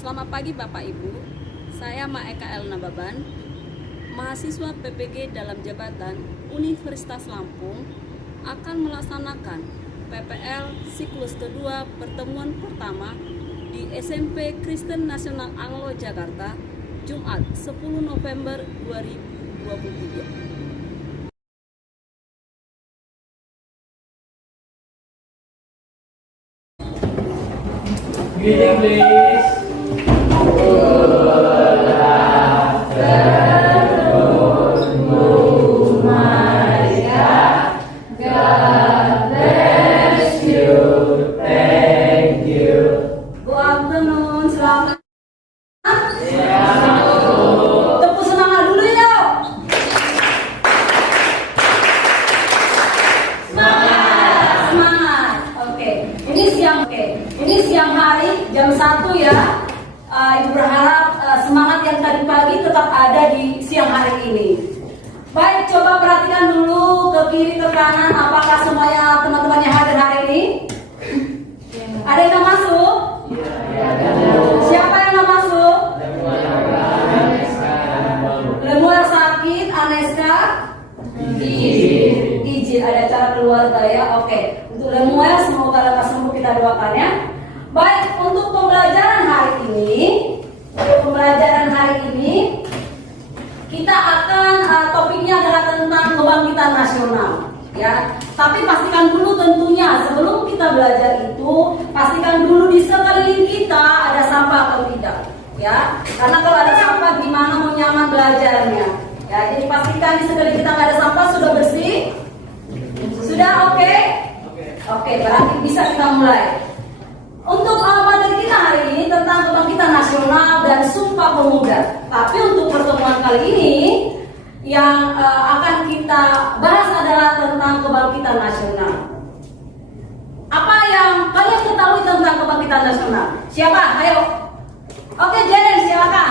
Selamat pagi Bapak Ibu, saya Maeka Elna Baban, mahasiswa PPG dalam jabatan Universitas Lampung akan melaksanakan PPL siklus kedua pertemuan pertama di SMP Kristen Nasional Anglo Jakarta, Jumat 10 November 2023. Greeting, please. Ini siang hari jam 1 ya. Ibu berharap semangat yang tadi pagi tetap ada di siang hari ini. Baik, coba perhatikan dulu ke kiri ke kanan, apakah semuanya teman-temannya hadir hari ini? Ada yang masuk? Siapa yang nggak masuk? Lemuel sakit, Aneska izin ada acara keluarga ya. Oke, untuk Lemuel semoga lekas sembuh, kita doakan ya. Baik, untuk pembelajaran hari ini kita akan topiknya adalah tentang kebangkitan nasional ya. Tapi pastikan dulu tentunya sebelum kita belajar itu, pastikan dulu di sekeliling kita ada sampah atau tidak ya. Karena kalau ada sampah gimana mau nyaman belajarnya ya. Jadi pastikan di sekeliling kita nggak ada sampah, sudah bersih? Sudah oke? Oke, berarti bisa kita mulai. Untuk materi kita hari ini tentang kebangkitan nasional dan Sumpah Pemuda. Tapi untuk pertemuan kali ini yang akan kita bahas adalah tentang kebangkitan nasional. Apa yang kalian ketahui tentang kebangkitan nasional? Siapa? Ayo. Oke, Jeren, silakan.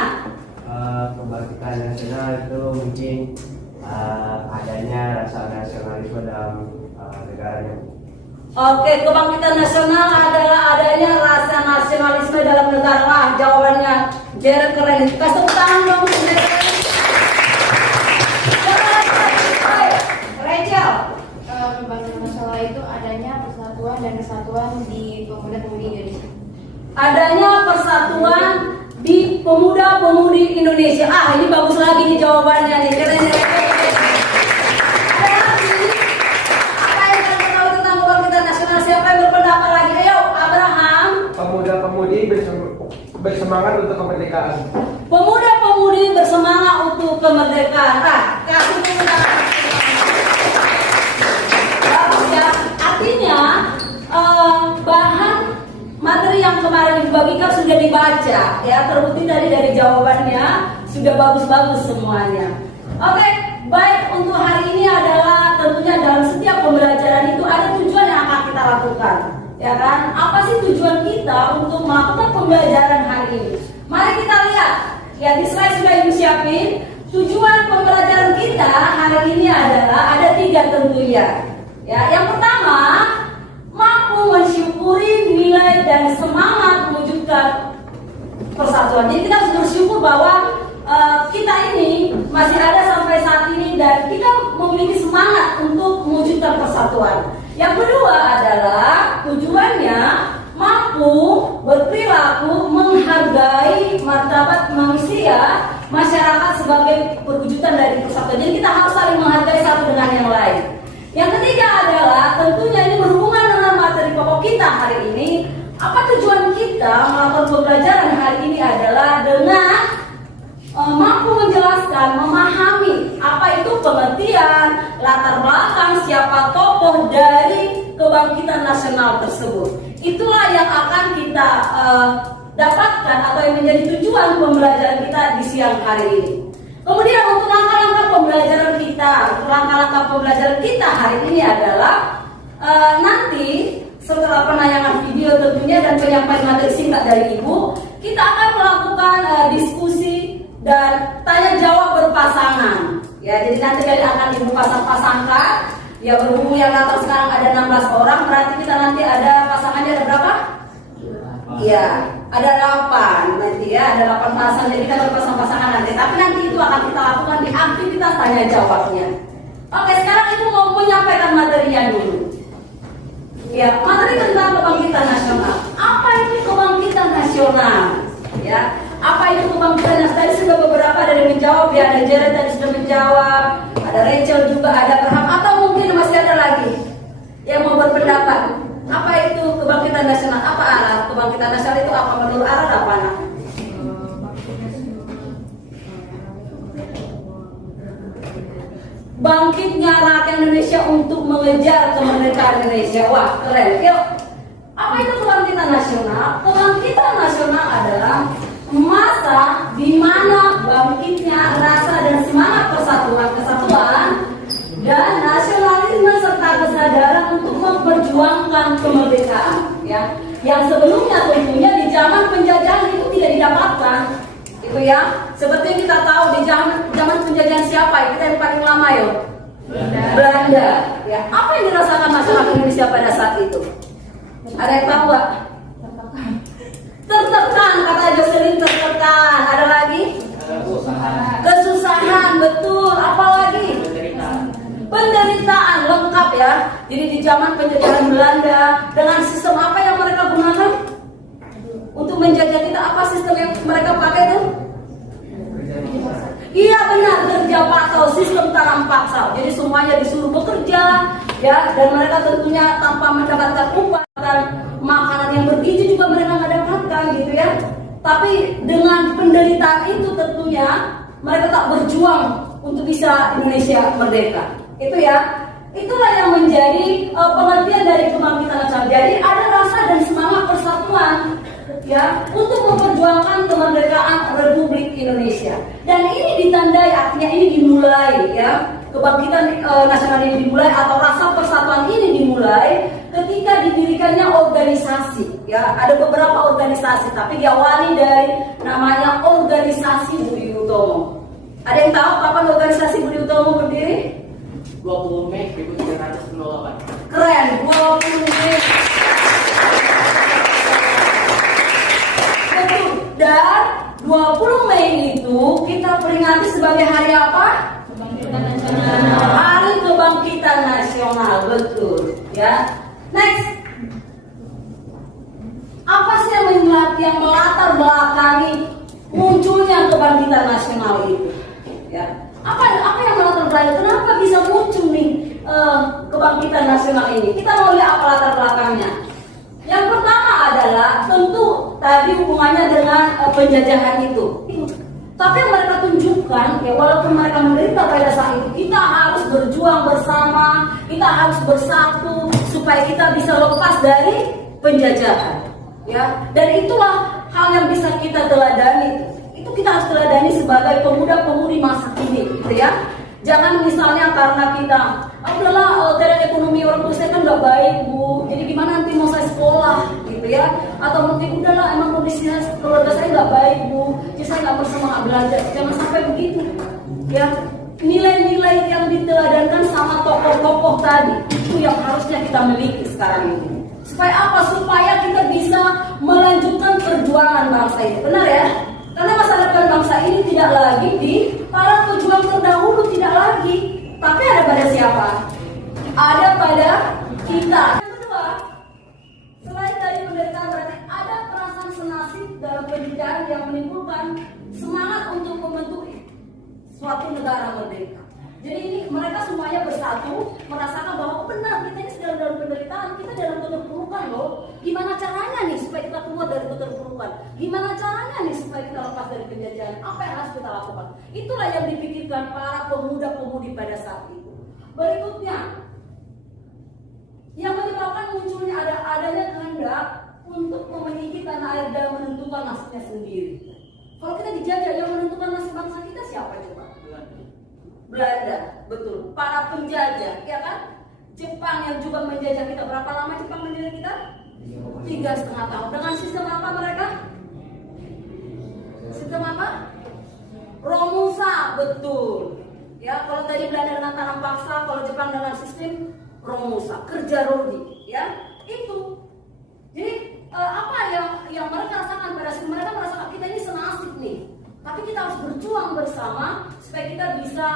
Kebangkitan nasional itu mungkin adanya rasa nasionalisme dalam negaranya. Oke, kebangkitan nasional adalah adanya rasa nasionalisme dalam negara. Wah, jawabannya Jeren keren. Kasih tepuk tangan dong, Jeren. Rachel. Kebangkitan nasional itu adanya persatuan dan kesatuan di pemuda-pemudi Indonesia. Adanya persatuan di pemuda-pemudi Indonesia. Ini bagus lagi nih jawabannya nih. Keren. Ada lagi? Apa yang kalian tahu tentang kebangkitan nasional? Siapa yang berpendapat lagi? Ayo, Abraham. Pemuda-pemudi bersemangat untuk kemerdekaan. Pemuda-pemudi bersemangat untuk kemerdekaan. Kasih tepuk tangan. Bagus ya. Artinya bahan materi yang kemarin dibagikan sudah dibaca ya, terbukti dari jawabannya sudah bagus-bagus semuanya. Oke, baik, untuk hari ini adalah tentunya dalam setiap pembelajaran itu ada tujuan yang akan kita lakukan, ya kan? Apa sih tujuan kita untuk melakukan pembelajaran hari ini? Mari kita lihat. Ya, di slide sudah ibu siapin. Tujuan pembelajaran kita hari ini adalah ada 3 tentunya. Ya, yang pertama, mampu mensyukuri nilai dan semangat mewujudkan persatuan. Jadi kita harus bersyukur bahwa kita ini masih ada sampai saat ini dan kita memiliki semangat untuk mewujudkan persatuan. Yang kedua adalah tujuannya mampu berperilaku menghargai martabat manusia, masyarakat sebagai perwujudan dari persatuan. Jadi kita harus saling menghargai satu dengan yang lain. Yang ketiga adalah tentunya ini berhubungan dengan materi pokok kita hari ini. Apa tujuan kita melakukan pembelajaran hari ini adalah dengan mampu menjelaskan, memahami apa itu pengertian, latar belakang, siapa tokoh dari kebangkitan nasional tersebut. Itulah yang akan kita dapatkan atau yang menjadi tujuan pembelajaran kita di siang hari ini. Kemudian untuk langkah-langkah pembelajaran kita hari ini adalah nanti setelah penayangan video tentunya dan penyampaian materi singkat dari Ibu, kita akan melakukan diskusi dan tanya jawab berpasangan. Ya, jadi nanti kalian akan Ibu pasang-pasangkan. Ya, berhubung yang datang sekarang ada 16 orang, berarti kita nanti ada pasangannya ada berapa? Iya. ada 8 nanti ya, ada 8 pasang, jadi kita berpasang-pasangan nanti. Tapi nanti itu akan kita lakukan di aktivitas tanya jawabnya. Oke, sekarang Ibu mau menyampaikan materinya dulu. Ya, materi tentang kebangkitan nasional. Apa itu kebangkitan nasional? Ya, apa itu kebangkitan nasional? Tadi sudah beberapa dari menjawab ya, ada Jared tadi sudah menjawab, ada Rachel juga, ada Abraham, atau mungkin masih ada lagi yang mau berpendapat. Apa itu kebangkitan nasional? Apa arah kebangkitan nasional itu? Apa menurut arah apa nak? Bangkitnya rakyat Indonesia untuk mengejar kemerdekaan Indonesia. Wah, keren. Yuk, apa itu kebangkitan nasional? Kebangkitan nasional adalah masa di mana bangkitnya rasa dan semangat kesatuan dan nasionalisme serta kesadaran untuk memperjuangkan kemerdekaan. Ya, yang sebelumnya tentunya di zaman penjajahan itu tidak didapatkan. Itu ya, seperti yang kita tahu di zaman penjajahan siapa? Kita yang paling lama yuk. Belanda. Ya, apa yang dirasakan masyarakat Indonesia pada saat itu? Ada yang tahu nggak? Tertekan, kata Jocelyn, tertekan. Ada lagi? Kesusahan, betul. Apalagi? Penderitaan lengkap ya. Jadi di zaman penjajahan Belanda dengan sistem apa yang mereka gunakan untuk menjajah kita? Apa sistem yang mereka pakai itu? Iya benar, kerja paksa, sistem tanam paksa. Jadi semuanya disuruh bekerja, ya, dan mereka tentunya tanpa mendapatkan upah dan makanan yang bergizi juga mereka nggak dapatkan, gitu ya. Tapi dengan penderitaan itu tentunya mereka tak berjuang untuk bisa Indonesia merdeka. Itu ya, itulah yang menjadi pengertian dari kebangkitan nasional. Jadi ada rasa dan semangat persatuan, ya, untuk memperjuangkan kemerdekaan Republik Indonesia. Dan ini ditandai, artinya ini dimulai, ya, kebangkitan nasional ini dimulai atau rasa persatuan ini dimulai ketika didirikannya organisasi. Ya, ada beberapa organisasi, tapi diawali dari namanya Organisasi Budi Utomo. Ada yang tahu kapan organisasi Budi Utomo berdiri? 20 Mei 1908. Keren, 20 Mei. Betul. Dan 20 Mei itu kita peringati sebagai hari apa? Kebangkitan nasional. Hari Kebangkitan Nasional, betul. Ya. Next. Apa sih yang melatar belakangi munculnya kebangkitan nasional itu? Ya. Apa yang melatar belakangi? Kenapa bisa muncul nih kebangkitan nasional ini? Kita mau lihat apa latar belakangnya. Yang pertama adalah tentu tadi hubungannya dengan penjajahan itu. Tapi yang mereka tunjukkan, ya, walaupun mereka menderita pada saat itu, kita harus berjuang bersama, kita harus bersatu supaya kita bisa lepas dari penjajahan. Ya, dan itulah hal yang bisa kita teladani. Itu kita harus teladani sebagai pemuda-pemudi masa kini, gitu ya. Jangan misalnya karena kita, udahlah keadaan ekonomi orang tua saya kan nggak baik bu, jadi gimana nanti mau saya sekolah, gitu ya. Atau mungkin udahlah emang kondisinya keluarga saya nggak baik bu, jadi saya nggak bersemangat belajar. Jangan sampai begitu, ya. Nilai-nilai yang diteladankan sama tokoh-tokoh tadi itu yang harusnya kita miliki sekarang ini. Supaya apa? Supaya kita bisa melanjutkan perjuangan bangsa ini. Benar ya? Karena masa depan bangsa ini tidak lagi di para pejuang terdahulu, tidak lagi. Tapi ada pada siapa? Ada pada kita. Yang kedua, selain dari penderitaan berarti ada perasaan senasib dalam pendidikan yang menimbulkan semangat untuk membentuk suatu negara merdeka. Jadi ini mereka semuanya bersatu merasakan bahwa benar kita ini sedang dalam penderitaan, kita dalam keterpurukan loh. Gimana caranya nih supaya kita keluar dari keterpurukan? Gimana caranya nih supaya kita lepas dari penjajahan? Apa yang harus kita lakukan? Itulah yang dipikirkan para pemuda-pemudi pada saat itu. Berikutnya, yang menyebabkan munculnya adanya kehendak untuk memiliki tanah air dan menentukan nasibnya sendiri. Kalau kita dijajah, yang menentukan nasib bangsa kita siapa coba? Belanda, betul. Para penjajah, ya kan? Jepang yang juga menjajah kita. Berapa lama Jepang menjajah kita? 3,5 tahun. Dengan sistem apa mereka? Sistem apa? Romusa, betul. Ya, kalau tadi Belanda dengan tanam paksa, kalau Jepang dengan sistem Romusa, kerja rodi, ya. Itu. Jadi apa yang mereka rasakan pada saat mereka merasakan kita ini senasib nih. Tapi kita harus berjuang bersama supaya kita bisa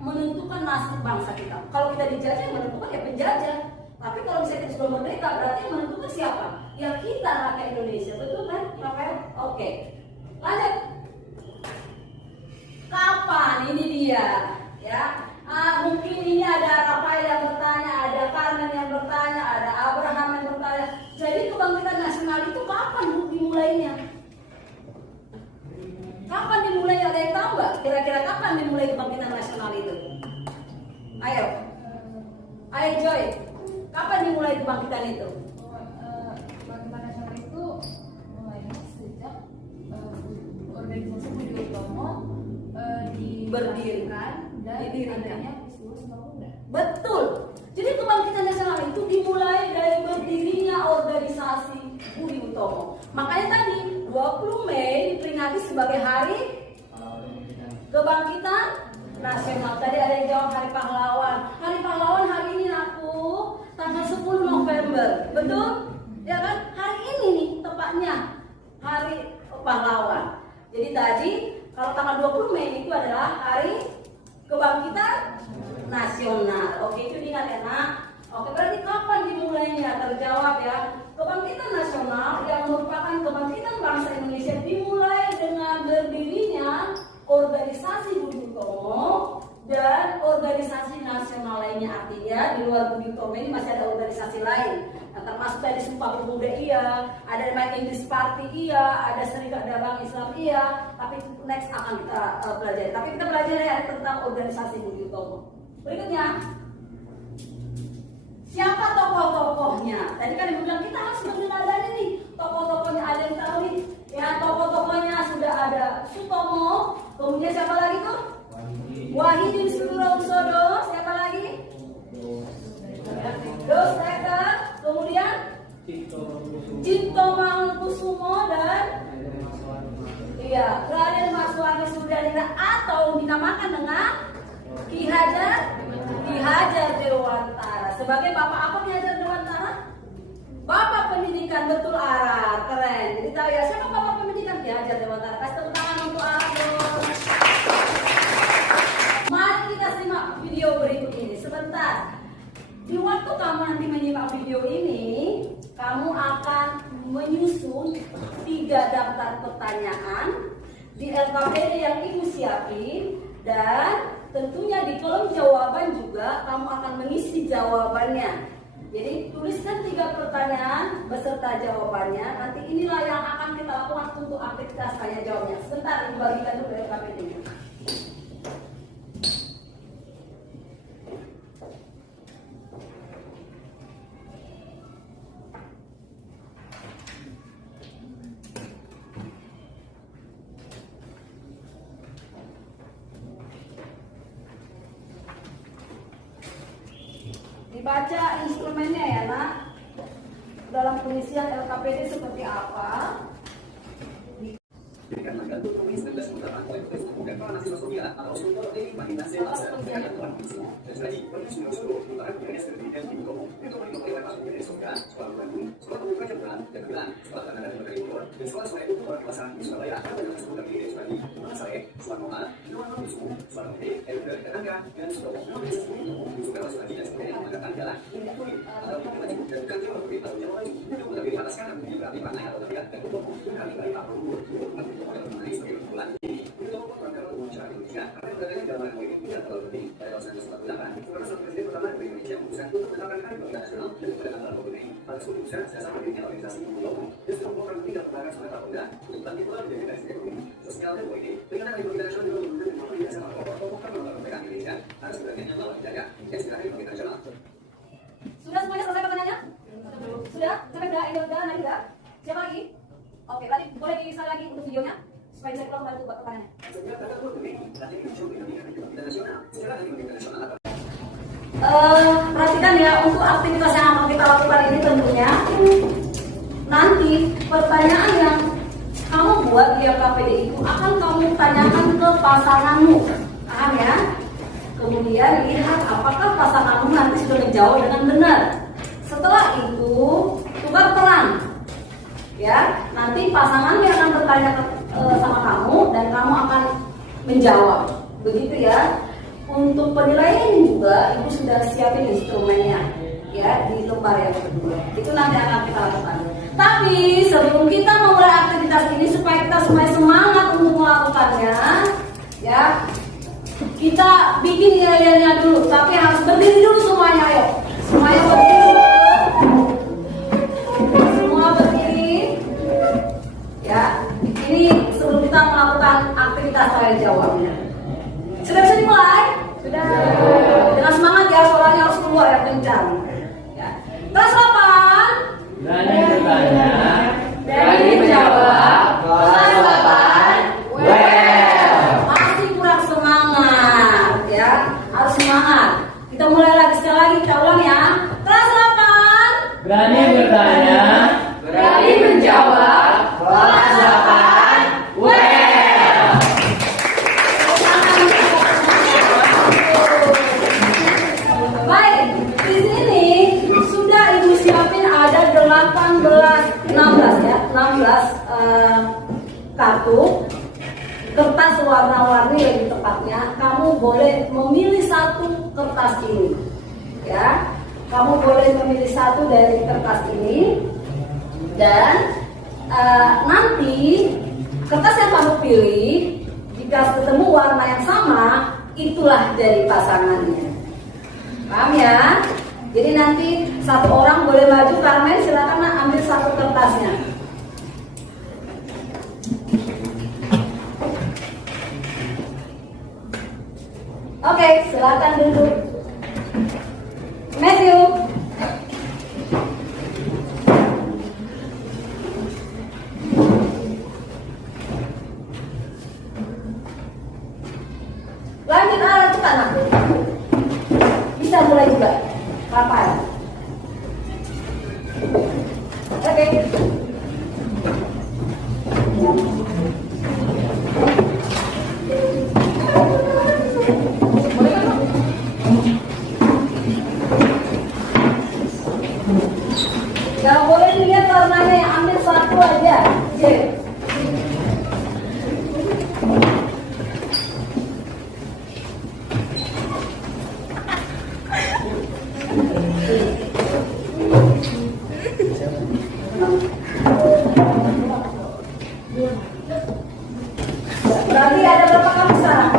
menentukan nasib bangsa kita. Kalau kita dijajah, yang menentukan ya penjajah. Tapi kalau misalnya kita sudah merdeka, berarti yang menentukan siapa? Ya kita rakyat Indonesia, betul kan, Rafael? Oke, lanjut. Kapan? Ini dia, ya. Mungkin ini ada Rafael yang bertanya, ada Carmen yang bertanya, ada Abraham yang bertanya. Jadi kebangkitan nasional itu kapan dimulainya? Kapan dimulai? Ada yang tahu nggak? Kira-kira kapan dimulai kebangkitan nasional itu? Ayo, Joy. Kapan dimulai kebangkitan itu? Kebangkitan nasional itu mulainya sejak organisasi Budi Utomo Berdirikan dan didirikan. adanya peristiwa Sumpah Pemuda. Betul. Jadi kebangkitan nasional itu dimulai dari berdirinya organisasi Budi Utomo. Makanya tadi 20 Mei diperingati sebagai hari kebangkitan nasional. Tadi ada yang jawab Hari Pahlawan. Hari Pahlawan hari ini aku tanggal 10 November. Betul? Ya kan? Hari ini nih tepatnya Hari Pahlawan. Jadi tadi kalau tanggal 20 Mei itu adalah hari kebangkitan nasional. Oke, itu diingat ya nak. Oke, berarti kapan dimulainya? Terjawab ya. Kebangkitan nasional yang merupakan kebangkitan bangsa Indonesia dimulai dengan berdirinya organisasi Budi Utomo dan organisasi nasional lainnya. Artinya di luar Budi Utomo ini masih ada organisasi lain. Nah, termasuk dari Sumpah Pemuda iya, ada My English Party iya, ada Serikat Dagang Islam iya. Tapi next akan kita pelajari. Tapi kita pelajari ya tentang organisasi Budi Utomo. Berikutnya, siapa tokoh-tokohnya? Tadi kan ibu bilang kita harus meneladani nih tokoh-tokohnya. Ada yang tahu nih? Ya, tokoh-tokohnya sudah ada Sutomo. Kemudian siapa lagi tuh? Wahidin Sudirohusodo. Siapa lagi? Dosteka. Kemudian Cipto Mangunkusumo dan Raden Maswani Sudarina atau dinamakan dengan Ki Hajar Dewantara. Sebagai bapak apa Ki Hajar Dewantara? Bapak pendidikan, betul Ara, keren. Jadi tahu ya siapa bapak pendidikan? Ki Hajar Dewantara. Kasih tepuk tangan untuk Ara dong. Mari kita simak video berikut ini sebentar. Di waktu kamu nanti menyimak video ini, kamu akan menyusun 3 daftar pertanyaan di LKPD yang ibu siapin, dan tentunya di kolom jawaban juga kamu akan mengisi jawabannya. Jadi tuliskan 3 pertanyaan beserta jawabannya. Nanti inilah yang akan kita lakukan untuk aktivitas tanya jawabnya. Sebentar, ibu bagikan dulu LKPD-nya. Dibaca instrumennya ya nak, dalam pengisian LKPD seperti apa. Sudah semuanya selesai pertanyaannya? Sudah? Sampai udah? Ini udah? Nanti udah? Siapa lagi? Oke, berarti boleh diisi lagi untuk videonya supaya bisa kita membantu buat pertanyaannya. Perhatikan ya, untuk aktivitas yang akan kita lakukan ini tentunya nanti pertanyaan yang kamu buat di LKPD itu akan kamu tanyakan ke pasanganmu, paham ya? Kemudian lihat apakah pasanganmu nanti sudah menjawab dengan benar. Setelah itu tukar peran. Ya, nanti pasangannya akan bertanya sama kamu dan kamu akan menjawab. Begitu ya. Untuk penilaian ini juga ibu sudah siapin instrumennya ya di lembar yang kedua. Itu nanti akan kita lakukan. Tapi sebelum kita memulai aktivitas ini supaya kita semuanya semangat untuk melakukannya, ya kita bikin nilai-nilainya dulu. Tapi harus berdiri dulu semuanya, ayo. Semuanya berdiri dulu. Semua berdiri. Ya, ini sebelum kita melakukan aktivitas tanya jawabnya. Sudah bisa dimulai? Sudah. Dengan semangat ya, suaranya harus keluar ya, kencang. Ya. Kelas 8. Berani bertanya, Berani menjawab. Kelas 8. Well. Masih kurang semangat ya, harus semangat. Kita mulai lagi sekali lagi, kita ulang ya. Kelas 8. berani bertanya, Berani menjawab. Kelas 8. Well. Baik, di sini sudah ibu siapin ada 16 ya, 16 kartu kertas warna-warni lebih tepatnya. Kamu boleh memilih satu kertas ini, ya. Kamu boleh memilih satu dari kertas ini dan nanti kertas yang kamu pilih jika ketemu warna yang sama itulah dari pasangannya. Paham ya? Jadi nanti satu orang boleh maju. Carmen silakan ambil satu kertasnya. Oke, silakan duduk. Matthew. Lanjut arah ke kanan. Bisa mulai juga. Rafael. Oke. Gak boleh dilihat warnanya, yang ambil satu aja. Oke. Berarti ada berapa kartu sekarang?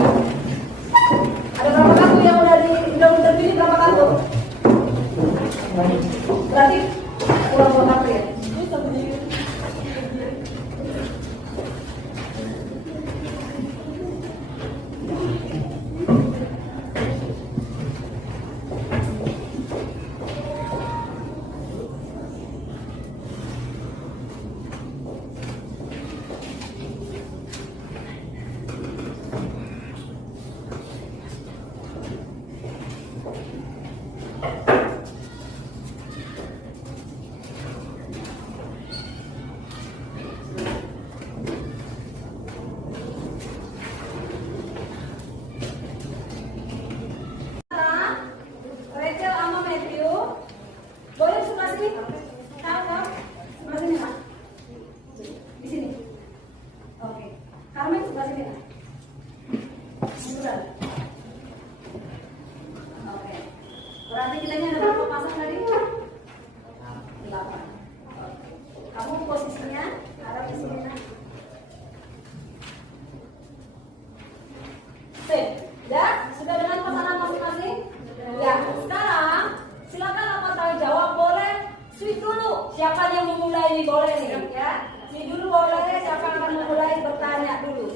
Ada berapa kartu yang udah terpilih, berapa kartu? Berarti kurang berapa kartu ya? Rachel sama Matthew, boleh sebelah sini? Tahu? Sebelah sini kan? Di sini. Oke. Carmen sebelah sini kan? Sudah. Oke. Berarti nilainya ada berapa pasang tadi? 8. Oke. Kamu posisinya ada di sini kan? Sip. Ya, sudah dengan pasangan masing-masing? Ya, sekarang silakan apa tanya jawab, boleh sweet dulu. Siapa yang memulai ini boleh nih ya. Sweet dulu boleh, siapa yang akan memulai bertanya dulu.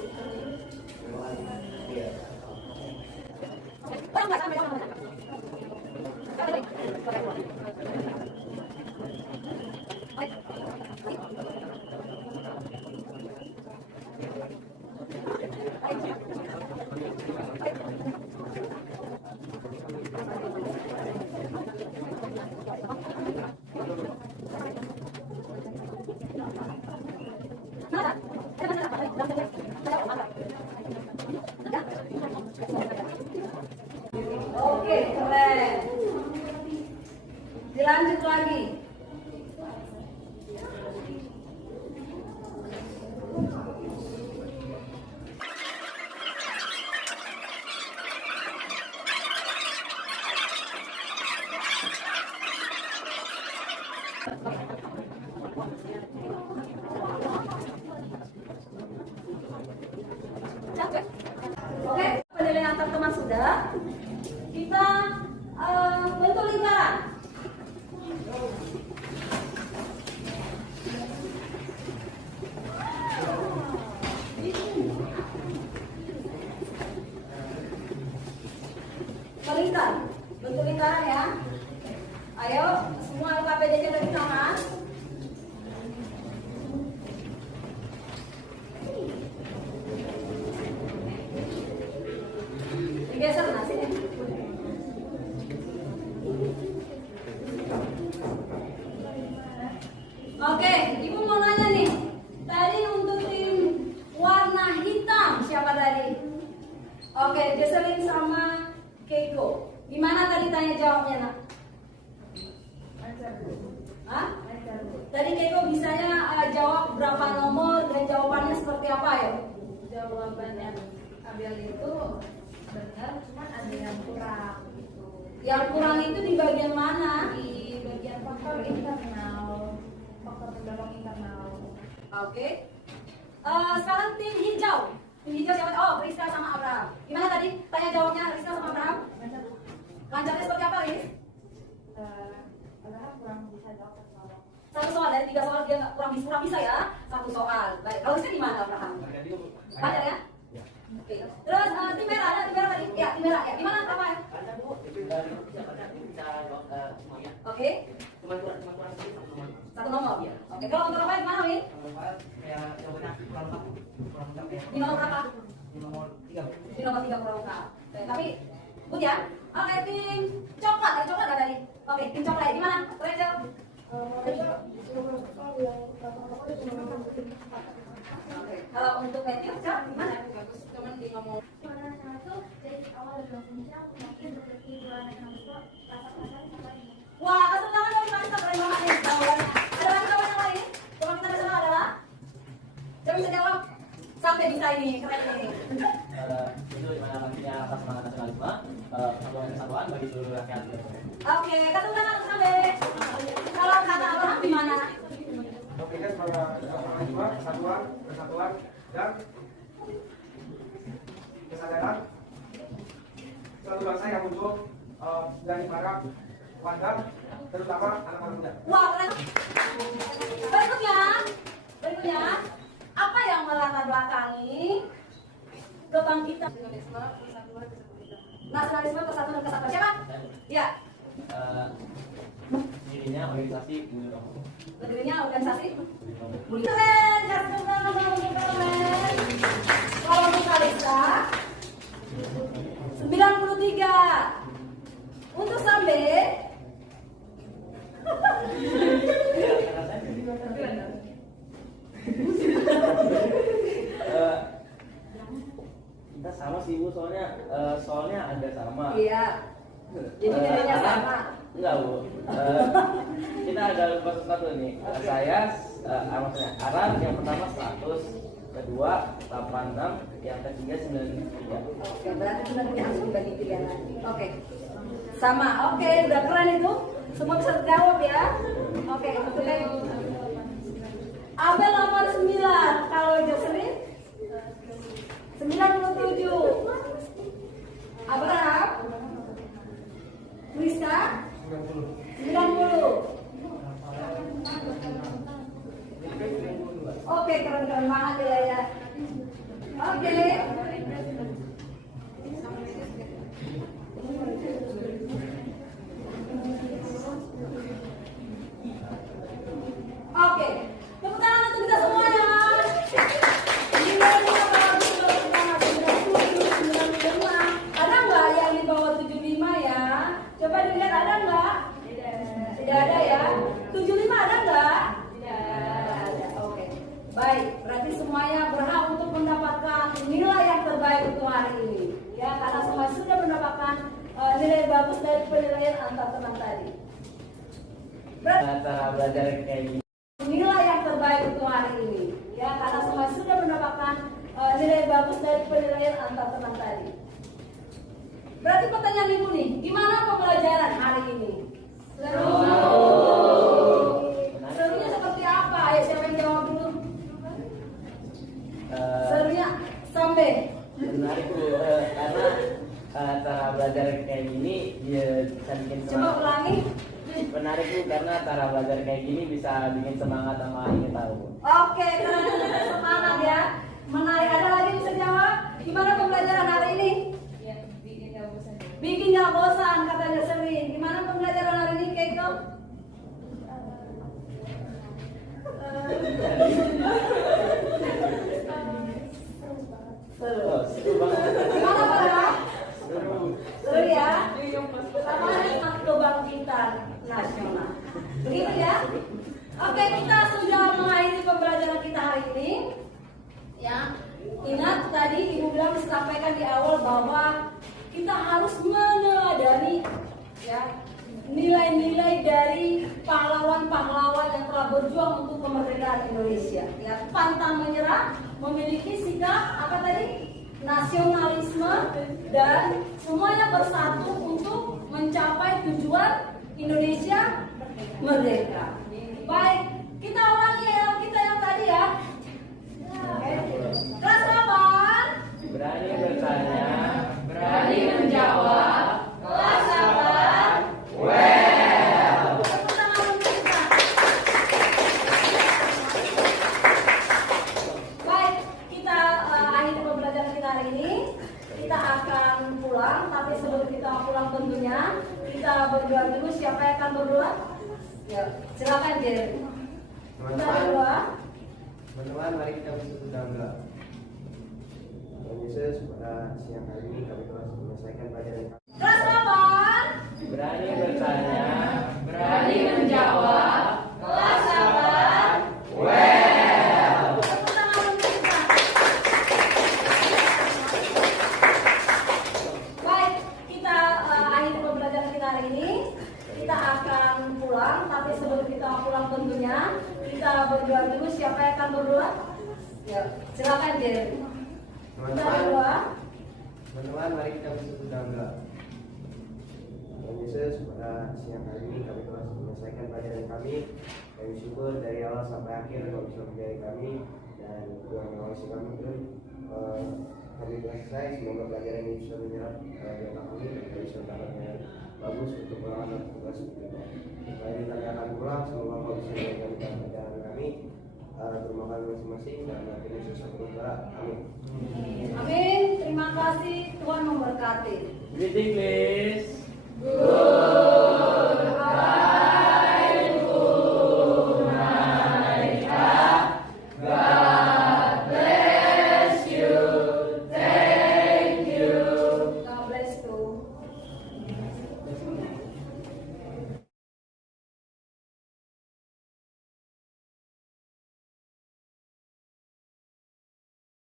Oke, keren. Dilanjut lagi. Oke, penilaian antar teman sudah. Kita bentuk lingkaran. Melingkar, bentuk lingkaran ya. Ayo, semua LKPD nya dari tangan. Digeser nasinya. Oke, Ibu mau nanya nih. Tadi untuk tim warna hitam siapa tadi? Oke, Jesselyn sama Keiko. Gimana tadi tanya jawabnya, Nak? Hah? Tadi Keiko bisanya jawab berapa nomor dan jawabannya seperti apa ya? Jawabannya Abel itu benar, cuman ada yang kurang gitu. Yang kurang itu di bagian mana? Di bagian faktor internal, faktor pendorong internal. Oke. Sekarang tim hijau. Tim hijau siapa? Oh, Rizka sama Abraham. Gimana tadi? Tanya jawabnya Rizka sama Abraham? Lancarnya seperti apa, Riz? Abraham kurang bisa jawab soal. Satu soal dari 3 soal dia nggak kurang bisa ya. Satu soal. Baik. Kalau Rizka gimana, Abraham? Lancar ya? Oke. Terus tim merah ada tim merah tadi? Ya, tim merah ya. Gimana Rafael? Ada Bu, itu dari bisa jawab semuanya. Oke. Cuma kurang sedikit satu nomor. Satu nomor. Oke. Kalau untuk Rafael gimana, Win? Kayak jawabannya kurang lengkap ya. Di nomor berapa? Di nomor 3. Di nomor 3 kurang lengkap. Oke, tapi good ya. Oke, tim coklat. Ada coklat nggak tadi? Oke, tim coklat gimana? Rachel? Oke. Kalau untuk Matthew, Cak, gimana? Bagus, teman di ngomong. Warna satu dari awal udah punya, mungkin seperti warna satu pasang-pasang sampai ini. Wah, kasih tangan dong kita keren banget nih jawabannya. Ada lagi jawaban yang lain? Jawaban kita bersama adalah? Siapa bisa jawab? Sampai bisa ini, keren ini. Itu dimana nantinya atas semangat nasionalisme, persatuan kesatuan bagi seluruh rakyat. Oke, kasih tangan sampai. Kalau kata Abraham gimana? Oke, semangat kesatuan, persatuan, dan kesadaran suatu bangsa yang muncul dari para warga, terutama anak-anak muda. Wah, keren. Berikutnya, apa yang melatar belakangi kebangkitan nasionalisme, persatuan dan kesatuan? Siapa? Ya, Dirinya organisasi buruh. berdirinya organisasi. Keren, jangan lupa keren. Kalau untuk Kalista 93. Untuk Sambe Kita sama sih Bu, soalnya ada sama. iya. Jadi nilainya sama. Enggak Bu, kita ada lupa sesuatu nih. Saya maksudnya Aran yang pertama 100, kedua 86, yang ketiga 93. Oke, berarti kita punya harus dibagi pilihan lagi. Oke. Sama, oke, udah keren itu. Semua bisa jawab ya. Oke, betul. Abel nomor 9, kalau Jocelyn 97. Abraham Rizka 90. Oke, keren-keren banget ya. Oke. Oke, tepuk tangan untuk kita semuanya. Ada nggak yang di bawah 75 ya? Coba dilihat ada nggak? Tidak ada ya. 75 ada nggak? Tidak ada. Oke. Baik, berarti semuanya berhak untuk mendapatkan nilai yang terbaik untuk hari ini. Ya, karena semua sudah mendapatkan nilai bagus dari penilaian antar teman tadi. Cara belajar kayak gini. Nilai yang terbaik untuk hari ini. Ya, karena semua sudah mendapatkan nilai bagus dari penilaian antar teman tadi. Berarti pertanyaan ibu nih, gimana pembelajaran hari ini? Seru. bisa bikin Coba semangat. ulangi. Menarik Bu, karena cara belajar kayak gini bisa bikin semangat sama ingin tahu. Oke, keren, semangat ya. Menarik. Ada lagi bisa jawab? Gimana pembelajaran hari ini? Bikin nggak bosan katanya Serin. Gimana pembelajaran hari ini Keiko? Seru. Oh, seru banget. Gimana Pak? Seru. Seru ya? Sama ada kebangkitan nasional. Begitu ya? Oke, kita sudah mengakhiri pembelajaran kita hari ini. Ya, ingat tadi Ibu bilang sampaikan di awal bahwa kita harus meneladani ya nilai-nilai dari pahlawan-pahlawan yang telah berjuang untuk kemerdekaan Indonesia. Ya, pantang menyerah, memiliki sikap apa tadi? Nasionalisme dan semuanya bersatu untuk mencapai tujuan Indonesia merdeka. Baik, kita ulangi ya kita yang tadi ya. Oke. Kelas 8. Berani bertanya, Berani menjawab. Kelas 8. Well. Tepuk tangan untuk kita. Baik, kita akhiri pembelajaran kita hari ini. Kita akan pulang, tapi sebelum kita pulang tentunya kita berdoa dulu. Siapa yang akan berdoa? Ya, silakan Jerry. Kita berdoa. Teman-teman, mari kita bersatu dalam doa. Tuhan Yesus, pada siang hari ini kami telah menyelesaikan pelajaran kami. Kelas 8. berani bertanya, Berani menjawab. Kelas 8. Well. Tepuk tangan untuk kita. Baik, kita akhiri pembelajaran kita hari ini. Kita akan pulang, tapi sebelum kita pulang tentunya kita berdoa dulu. Siapa yang akan berdoa? Ya, silakan Jerry. Kita berdoa. Teman-teman, mari kita bersatu dalam doa. Tuhan Yesus, pada siang hari ini kami telah menyelesaikan pelajaran kami. Kami syukur dari awal sampai akhir Kau bisa menjadi kami dan Tuhan mengawasi kami pun. Kami telah selesai. Semoga pelajaran ini bisa menyerap di otak kami dan kami bisa mendapat yang bagus untuk melakukan tugas kita. Kali ini kami akan pulang. Semoga Kau bisa menjaga pelajaran kami. Terima kasih masing-masing dan akhirnya Yesus berdoa. Amin. Amin. Terima kasih. Tuhan memberkati. greeting please. Good.